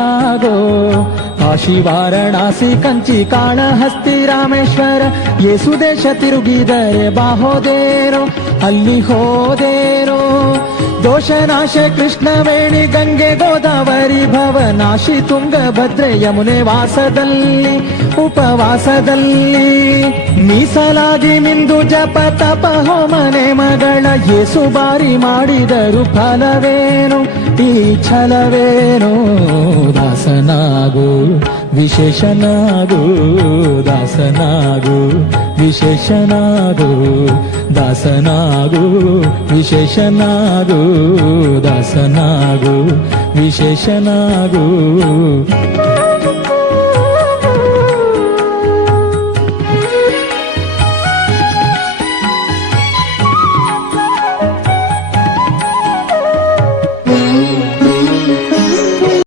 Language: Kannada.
ಯಾಗೋ ಕಾಶಿ ವಾರಣಾಸಿ ಕಂಚಿ ಕಾಳಹಸ್ತಿ ರಾಮೇಶ್ವರ ಯೇಸು ದೇಶ ತಿರುಗಿದರೆ ಬಾಹೋದೇರೋ ಅಲ್ಲಿ ಹೋದೇರೋ ದೋಷನಾಶ ಕೃಷ್ಣವೇಣಿ ಗಂಗೆ ಗೋದಾವರಿ ಭವನಾಶಿ ತುಂಗಭದ್ರೆ ಯಮುನೆ ವಾಸದಲ್ಲಿ ಉಪವಾಸದಲ್ಲಿ ಮೀಸಲಾಗಿ ಮಿಂದು ಜಪ ತಪ ಹೋಮನೆ ಮಗಳ ಯೇಸು ಬಾರಿ ಮಾಡಿದರು ಫಲವೇನು ಈ ಛಲವೇನು ದಾಸನಾಗು ವಿಶೇಷನಾಗು ದಾಸನಾಗು ವಿಶೇಷನಾಗು ದಾಸನಾಗು ವಿಶೇಷನಾಗು ದಾಸನಾಗು ವಿಶೇಷನಾಗು